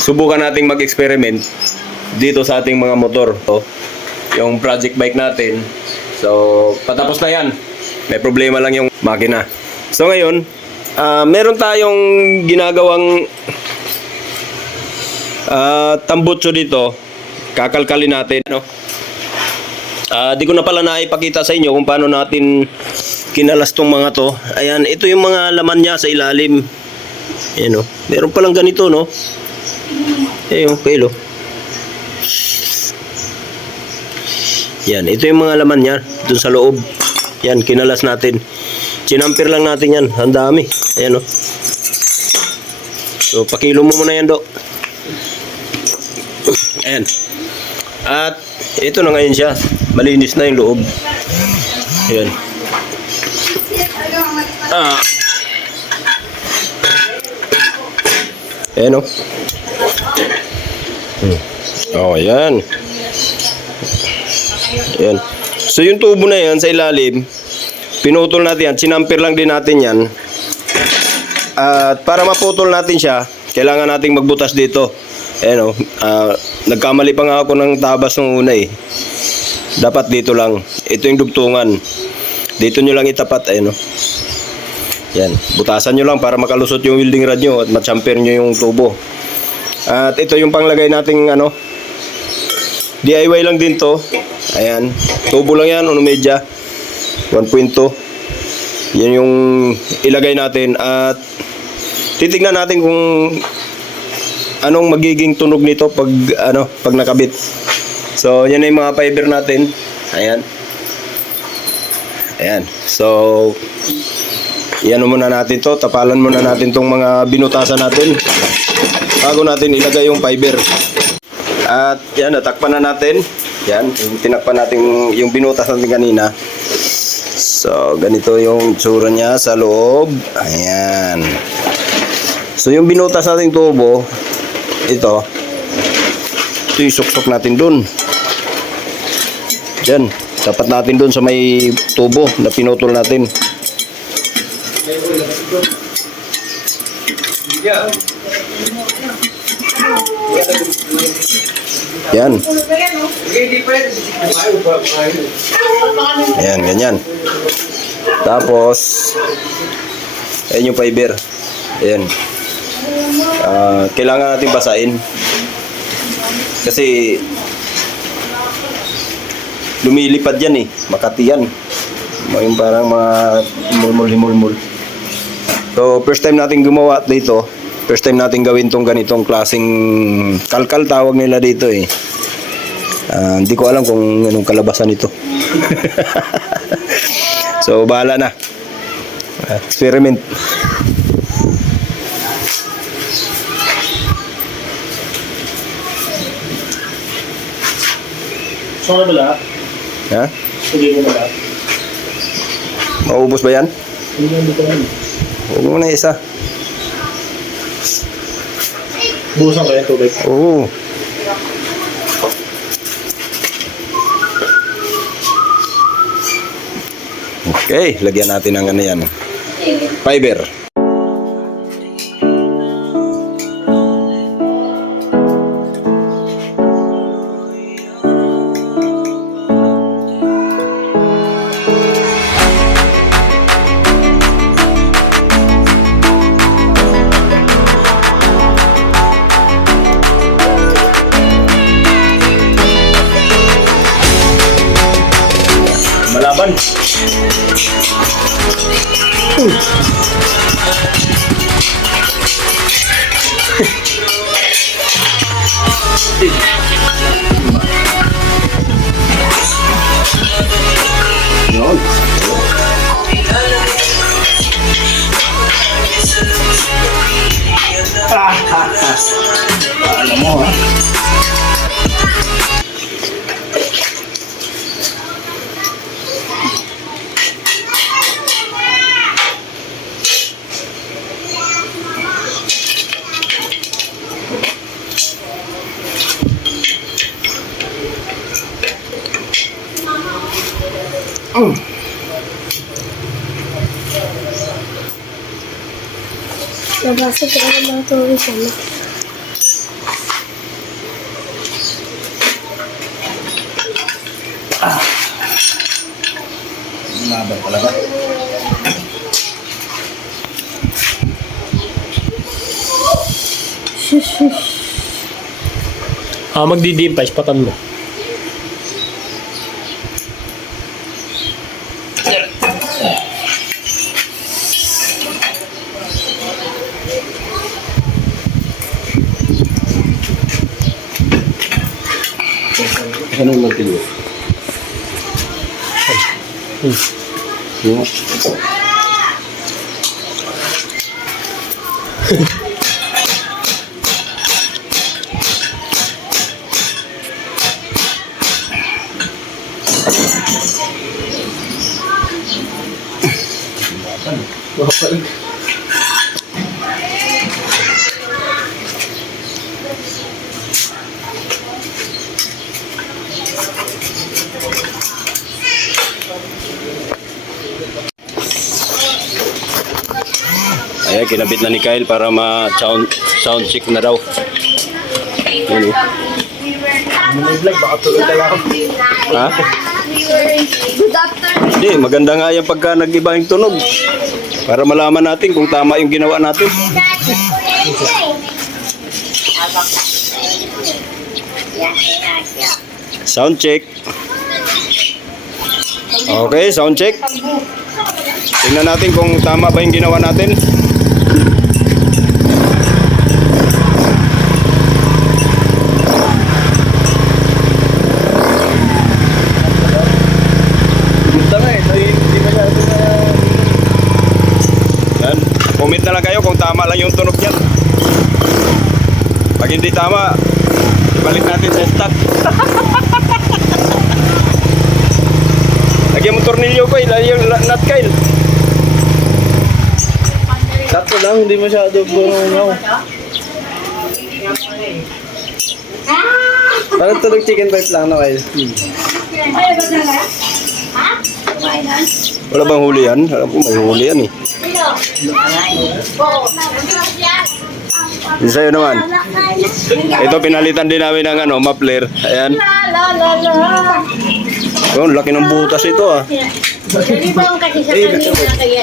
Subukan nating mag-experiment dito sa ating mga motor. So, yung project bike natin. So, patapos na yan. May problema lang yung makina. So, ngayon, meron tayong ginagawang tambutso dito. Kakalkalin natin. Ano? Di ko na pala naipakita sa inyo kung paano natin kinalas tong mga to. Ayan, ito yung mga laman niya sa ilalim. Ayan o. Meron palang ganito, no? Ayan, okay, lo. Yan, ito yung mga laman niya dun sa loob. Yan, kinalas natin. Chinampir lang natin yan. Ang dami. Ayan o. So, pakilo mo muna yan, do. Ayan. At ito na ngayon siya. Malinis na yung loob. Ayan. Ayan o. Oh, ayan. Ayan. So yung tubo na yan sa ilalim, pinutol natin yan. Sinampir lang din natin yan. At para maputol natin siya, kailangan nating magbutas dito. Ayan o. Nagkamali pa nga ako ng tabas ng una eh. Dapat dito lang. Ito yung dugtungan. Dito nyo lang itapat. Ayan o. Yan. Butasan nyo lang para makalusot yung welding rod nyo at matsamper nyo yung tubo. At ito yung panglagay nating ano, DIY lang din to. Ayan. Tubo lang yan. Ono media. 1.2. Yan yung ilagay natin. At titignan natin kung anong magiging tunog nito pag pag nakabit. So yan na yung mga fiber natin. Ayan. Ayan. So yan muna natin to. Tapalan muna natin tong mga binutasan natin bago natin ilagay yung fiber. At yan, natakpan na natin. Yan, yung tinakpan natin yung binutas natin kanina. So ganito yung tsura niya sa loob. Ayan. So yung binutas nating tubo, ito yung suksok natin dun. Yan, tapat natin dun sa may tubo na pinutol natin. Yan. Ayan, ganyan. Tapos ayan yung fiber. Ayan. Kailangan natin basahin kasi lumilipad yan eh, makati yan, yung parang mga mulmul. So first time natin gumawa dito, first time natin gawin tong ganitong klaseng kalkal tawag nila dito eh. Hindi ko alam kung anong kalabasan ito. So bahala na, experiment. Saan ba lahat? Ha? Hindi mo na lahat. Maubos ba yan? Hindi ko lang. Huwag mo na isa. Busan ko yung tubig. Oo. Okay, lagyan natin ng ano yan. Fiber. Malaban. Yun. Alam mo ha. Nabasa ko ang mga tubig sana. talaga. Magdidim pa, ispatan mo. Ano yung magtilo? Yung... Ayan, kinabit na ni Kyle para ma-sound check na daw. Ano? Vlog, baka tuloy ka lang. Ha? Good afternoon. Hindi, maganda nga yung pagka nag-iba yung tunog. Para malaman natin kung tama yung ginawa natin. Sound check. Okay, sound check. Tingnan natin kung tama ba yung ginawa natin. Yan. Comment na lang kayo kung tama lang yung tunog yan. Pag hindi tama, ibalik natin sa stock. Lagyan mo tornilyo ko, lagyan yung nut, Kyle. Sakto lang, hindi masyado bungaw. Parang tulog chicken pipe lang na kayo. Wala bang huli yan? Alam ko may huli yan eh. Yung sa'yo naman. Ito pinalitan din namin ng ano, muffler. Ayan. Oh, laki ng butas ito ah. Jadi bang kasi sa kanila kaya